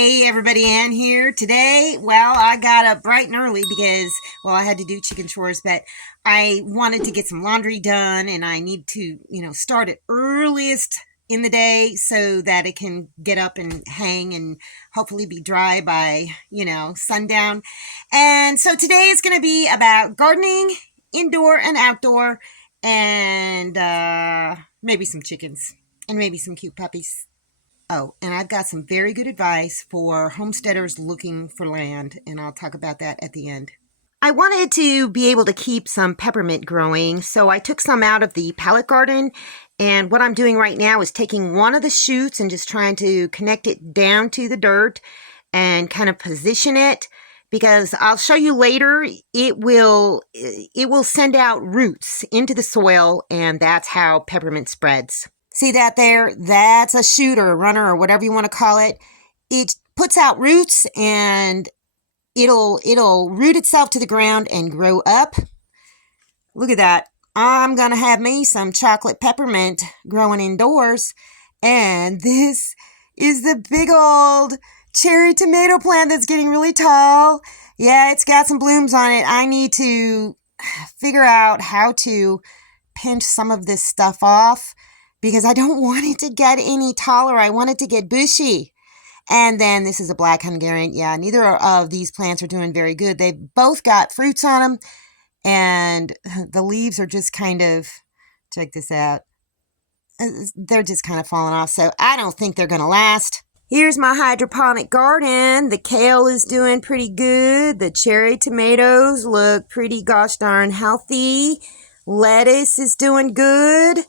Hey everybody, Ann here. Today, well, I got up bright and early because, well, I had to do chicken chores, but I wanted to get some laundry done and I need to, start at earliest in the day so that it can get up and hang and hopefully be dry by, sundown. And so today is going to be about gardening, indoor and outdoor, and maybe some chickens and maybe some cute puppies. Oh, and I've got some very good advice for homesteaders looking for land, and I'll talk about that at the end. I wanted to be able to keep some peppermint growing, so I took some out of the pallet garden, and what I'm doing right now is taking one of the shoots and just trying to connect it down to the dirt and kind of position it, because I'll show you later it will send out roots into the soil, and that's how peppermint spreads. See that there? That's a shoot or a runner or whatever you want to call it. It puts out roots and it'll root itself to the ground and grow up. Look at that. I'm going to have me some chocolate peppermint growing indoors. And this is the big old cherry tomato plant that's getting really tall. Yeah, it's got some blooms on it. I need to figure out how to pinch some of this stuff off, because I don't want it to get any taller. I want it to get bushy. And then this is a black Hungarian. Yeah, neither of these plants are doing very good. They've both got fruits on them, and the leaves are just kind of, check this out, they're just kind of falling off. So I don't think they're going to last. Here's my hydroponic garden. The kale is doing pretty good. The cherry tomatoes look pretty gosh darn healthy. Lettuce is doing good.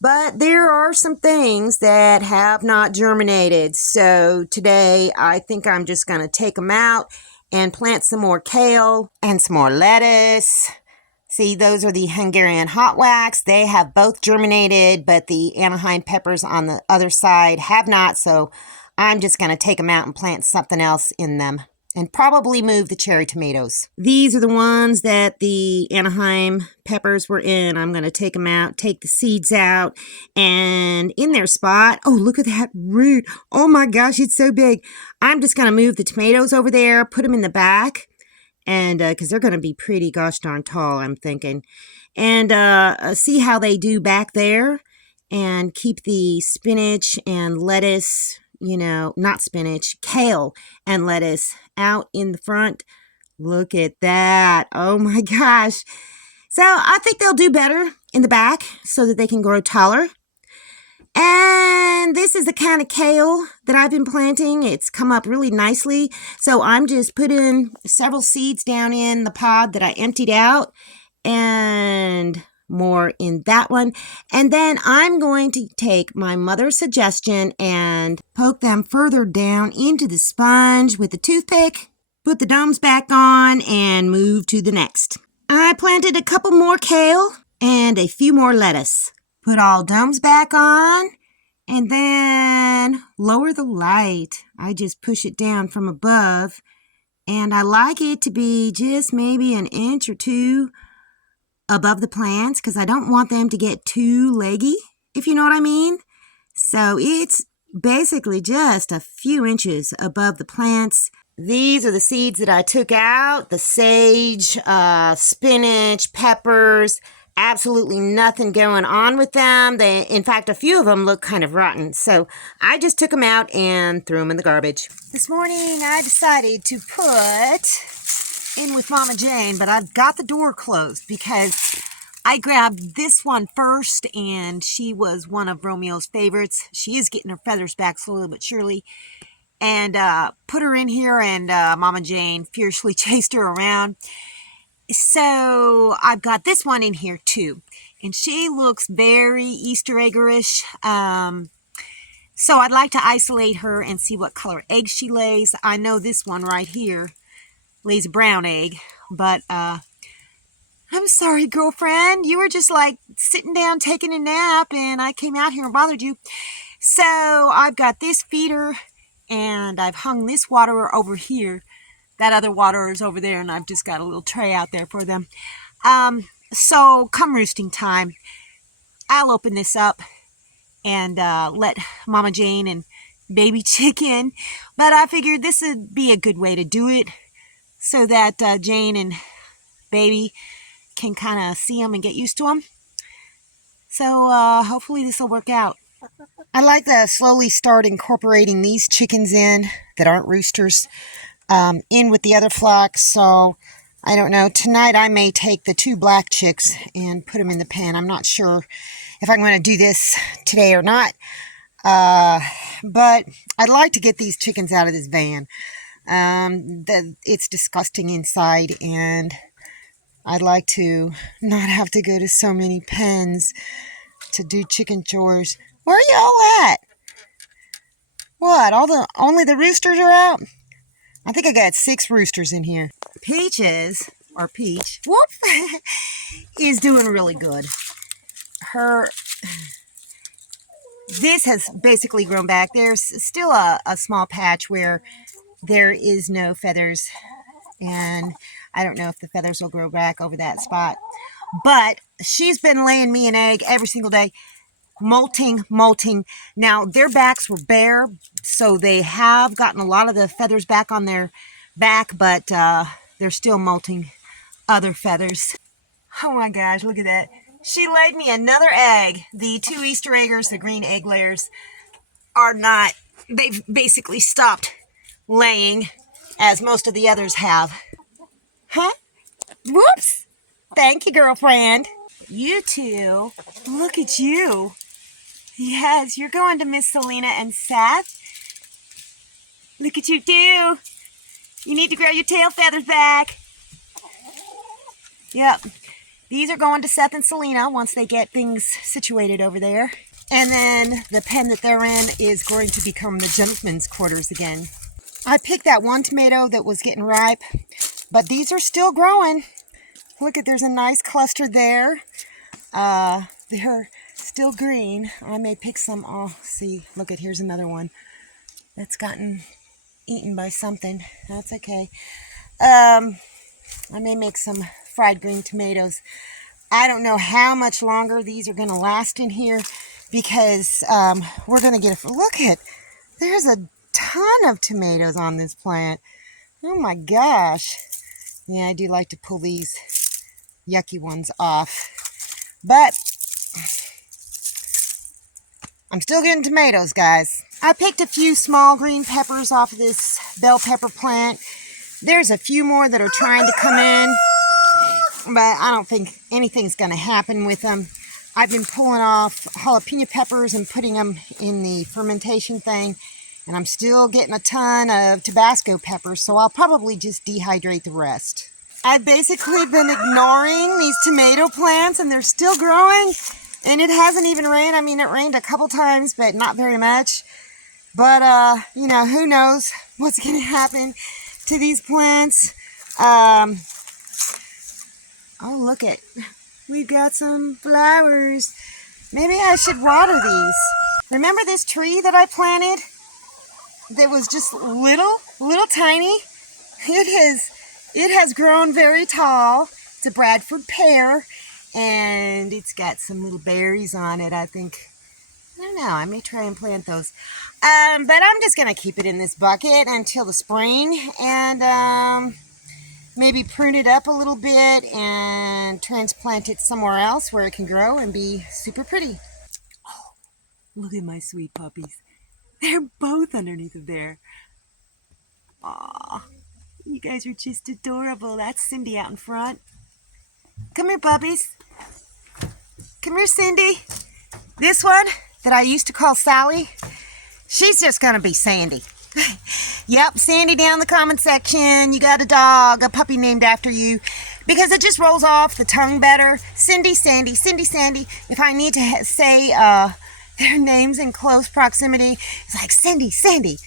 But there are some things that have not germinated. So today I think I'm just going to take them out and plant some more kale and some more lettuce. See, those are the Hungarian hot wax. They have both germinated, but the Anaheim peppers on the other side have not. So I'm just going to take them out and plant something else in them, and probably move the cherry tomatoes. These are the ones that the Anaheim peppers were in. I'm going to take them out, take the seeds out, and in their spot, oh, look at that root. Oh my gosh, it's so big. I'm just going to move the tomatoes over there, put them in the back, and because they're going to be pretty gosh darn tall, I'm thinking. And see how they do back there, and keep the spinach and lettuce, not spinach, kale and lettuce out in the front. Look at that. Oh my gosh. So I think they'll do better in the back so that they can grow taller. And this is the kind of kale that I've been planting. It's come up really nicely. So I'm just putting several seeds down in the pod that I emptied out, and more in that one. And then I'm going to take my mother's suggestion and poke them further down into the sponge with a toothpick, put the domes back on, and move to the next. I planted a couple more kale and a few more lettuce. Put all domes back on, and then lower the light. I just push it down from above, and I like it to be just maybe an inch or two above the plants, because I don't want them to get too leggy, if you know what I mean. So it's basically just a few inches above the plants. These are the seeds that I took out. The sage, spinach, peppers, absolutely nothing going on with them. In fact, a few of them look kind of rotten. So I just took them out and threw them in the garbage. This morning I decided to put in with Mama Jane, but I've got the door closed because I grabbed this one first, and she was one of Romeo's favorites. She is getting her feathers back slowly but surely, and put her in here, and Mama Jane fiercely chased her around. So I've got this one in here too, and she looks very Easter egg-ish. So I'd like to isolate her and see what color eggs she lays. I know this one right here lays a brown egg, but I'm sorry, girlfriend. You were just like sitting down taking a nap, and I came out here and bothered you. So I've got this feeder, and I've hung this waterer over here. That other waterer is over there, and I've just got a little tray out there for them. So come roosting time, I'll open this up and let Mama Jane and baby chicken, but I figured this would be a good way to do it so that Jane and baby can kind of see them and get used to them. So hopefully this will work out. I like to slowly start incorporating these chickens in that aren't roosters in with the other flocks. So I don't know. Tonight I may take the 2 black chicks and put them in the pen. I'm not sure if I'm going to do this today or not. But I'd like to get these chickens out of this van. It's disgusting inside, and I'd like to not have to go to so many pens to do chicken chores. Where are you all at? What? Only the roosters are out? I think I got 6 roosters in here. Peaches, or Peach, whoop, is doing really good. This has basically grown back. There's still a small patch where there is no feathers, and I don't know if the feathers will grow back over that spot. But she's been laying me an egg every single day, molting. Now, their backs were bare, so they have gotten a lot of the feathers back on their back, but they're still molting other feathers. Oh my gosh, look at that. She laid me another egg. The 2 Easter eggers, the green egg layers, are not, they've basically stopped laying as most of the others have. Huh? Whoops! Thank you, girlfriend. You two, look at you. Yes, you're going to Miss Selena and Seth. Look at you two. You need to grow your tail feathers back. Yep. These are going to Seth and Selena once they get things situated over there. And then the pen that they're in is going to become the gentleman's quarters again. I picked that 1 tomato that was getting ripe, but these are still growing. Look at, there's a nice cluster there. They're still green. I may pick some. Oh, see, look at, here's another one that's gotten eaten by something. That's okay. I may make some fried green tomatoes. I don't know how much longer these are going to last in here because we're going to get look at, there's a ton of tomatoes on this plant. Oh my gosh. Yeah, I do like to pull these yucky ones off. But I'm still getting tomatoes, guys. I picked a few small green peppers off of this bell pepper plant. There's a few more that are trying to come in, but I don't think anything's going to happen with them. I've been pulling off jalapeno peppers and putting them in the fermentation thing, and I'm still getting a ton of Tabasco peppers, so I'll probably just dehydrate the rest. I've basically been ignoring these tomato plants, and they're still growing, and it hasn't even rained. I mean, it rained a couple times, but not very much. But, you know, who knows what's going to happen to these plants. Oh, look at, we've got some flowers. Maybe I should water these. Remember this tree that I planted that was just little tiny? It has grown very tall. It's a Bradford pear, and it's got some little berries on it. I think, I don't know, I may try and plant those. But I'm just going to keep it in this bucket until the spring, and maybe prune it up a little bit and transplant it somewhere else where it can grow and be super pretty. Oh, look at my sweet puppies. They're both underneath of there. Aw, you guys are just adorable. That's Cindy out in front. Come here, puppies. Come here, Cindy. This one that I used to call Sally, she's just going to be Sandy. Yep, Sandy down in the comment section. You got a dog, a puppy named after you, because it just rolls off the tongue better. Cindy, Sandy, Cindy, Sandy. If I need to say their names in close proximity, it's like Cindy, Sandy,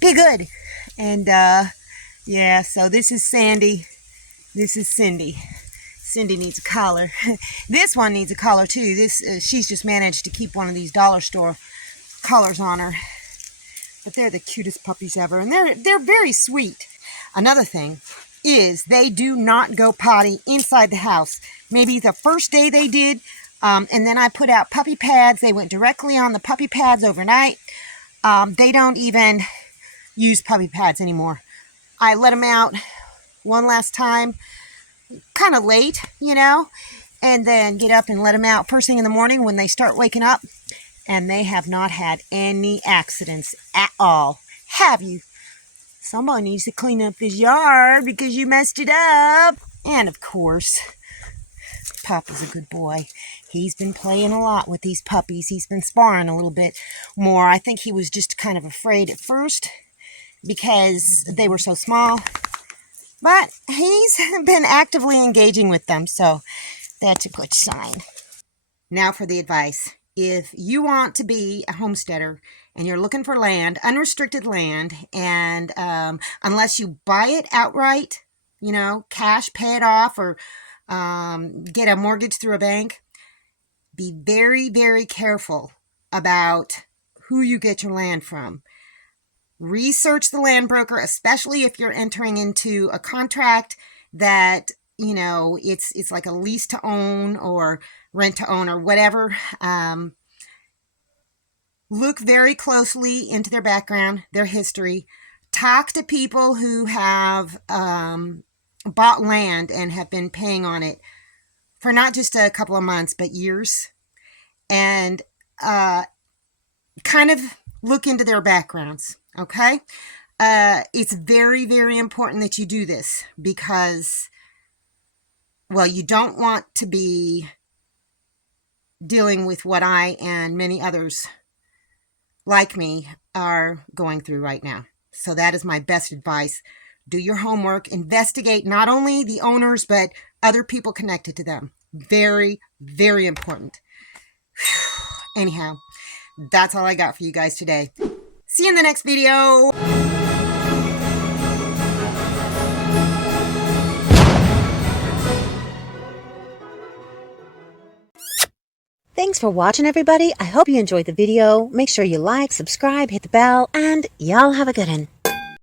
be good. And yeah, so this is Sandy. This is Cindy. Cindy needs a collar. This one needs a collar too. She's just managed to keep one of these dollar store collars on her. But they're the cutest puppies ever, and they're very sweet. Another thing is they do not go potty inside the house. Maybe the first day they did, and then I put out puppy pads. They went directly on the puppy pads overnight. They don't even use puppy pads anymore. I let them out one last time, kind of late, and then get up and let them out first thing in the morning when they start waking up, and they have not had any accidents at all. Have you? Somebody needs to clean up this yard because you messed it up. And of course, Papa's a good boy. He's been playing a lot with these puppies. He's been sparring a little bit more. I think he was just kind of afraid at first because they were so small. But he's been actively engaging with them, so that's a good sign. Now for the advice. If you want to be a homesteader and you're looking for land, unrestricted land, and unless you buy it outright, cash, pay it off, or get a mortgage through a bank, be very, very careful about who you get your land from. Research the land broker, especially if you're entering into a contract that, it's like a lease to own or rent to own or whatever. Look very closely into their background, their history. Talk to people who have bought land and have been paying on it for not just a couple of months, but years. And kind of look into their backgrounds, okay? It's very, very important that you do this because, well, you don't want to be dealing with what I and many others like me are going through right now. So that is my best advice. Do your homework. Investigate not only the owners, but other people connected to them. Very, very important. Anyhow, that's all I got for you guys today. See you in the next video. Thanks for watching, everybody. I hope you enjoyed the video. Make sure you like, subscribe, hit the bell, and y'all have a good one.